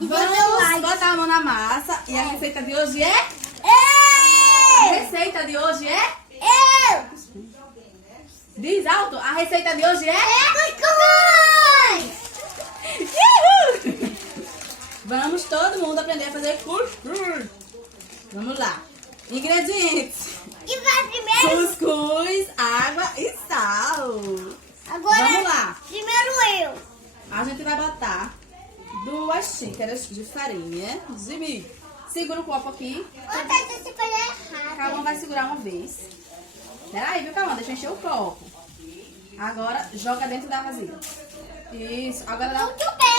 Vamos botar a mão na massa. E a receita de hoje é? A receita de hoje é? Diz alto. A receita de hoje é? Uhul! Vamos todo mundo aprender a fazer cuscuz. Vamos lá. Ingredientes. E vai primeiro. Cuscuz, água e sal. Agora, Vamos lá. primeiro eu. A gente vai botar 2 xícaras de farinha de milho. Segura o copo aqui. Outra você falou errado. Calma, vai segurar uma vez. Peraí, viu, Calma? Deixa eu encher o copo. Agora, joga dentro da vasilha. Isso. Agora dá... Muito bem.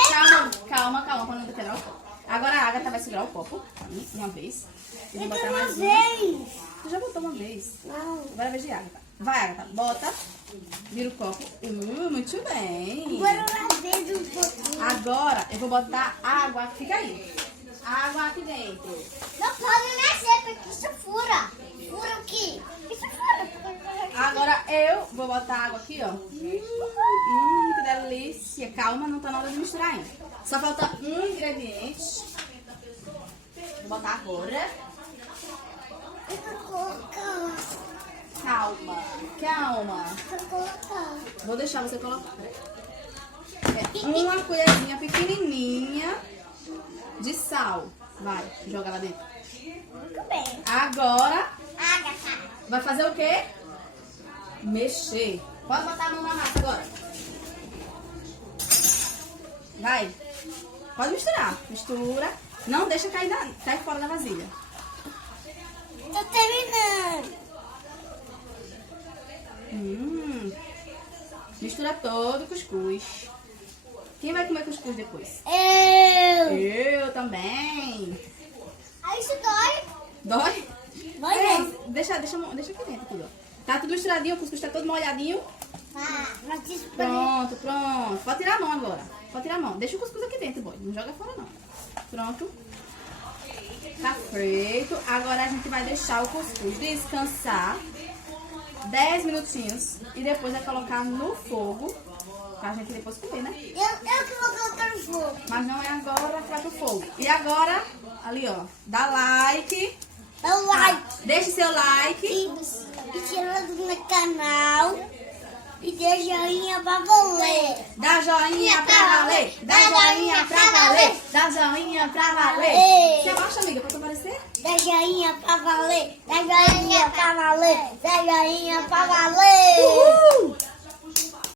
Calma, pra não quebrar o copo. Agora a Agatha vai segurar o copo. Uma vez. E vou botar Uma mais vez. Tu já botou uma vez. Não. Agora é a vez de Agatha. Vai, Agatha. Bota. Vira o copo. Muito bem. Agora uma vez um pouquinho. Agora eu vou botar água. Fica aí. Água aqui dentro. Não pode mexer, porque isso fura. Fura o quê? Isso fura. Agora eu vou botar água aqui, ó. Que delícia. Calma, não tá na hora de misturar ainda. Só falta um ingrediente. Vou botar agora. Eu vou colocar. Calma. Vou colocar. Vou deixar você colocar. Peraí. Uma colherzinha pequenininha de sal. Vai, joga lá dentro. Muito bem. Agora, Agatha. vai fazer o quê? Mexer. Pode botar a mão na massa agora. Vai. Pode misturar. Mistura. Não deixa cair fora da vasilha. Tô terminando. Mistura todo o cuscuz. Quem vai comer cuscuz depois? Eu. Eu também. Aí isso dói. Dói? Dói Peraí, não. deixa aqui dentro, tudo. Tá tudo misturadinho, o cuscuz tá todo molhadinho. Mas isso Pronto. Pode tirar a mão agora. Pode tirar a mão. Deixa o cuscuz aqui dentro, boy. Não joga fora, não. Pronto. Tá feito. Agora a gente vai deixar o cuscuz descansar 10 minutinhos. E depois vai colocar no fogo. Pra gente depois comer, né? Eu que vou colocar no fogo. Mas não é agora que vai pro fogo. E agora, ali ó, dá like. Dá o like. Deixe seu like. E se inscreva no meu canal. E dê joinha pra valer. Dá joinha pra valer. Dá joinha pra valer. Dá joinha pra valer. Ei. Você acha, amiga, pra tu aparecer? Dá joinha pra valer. Dá joinha pra valer. Dá joinha pra valer.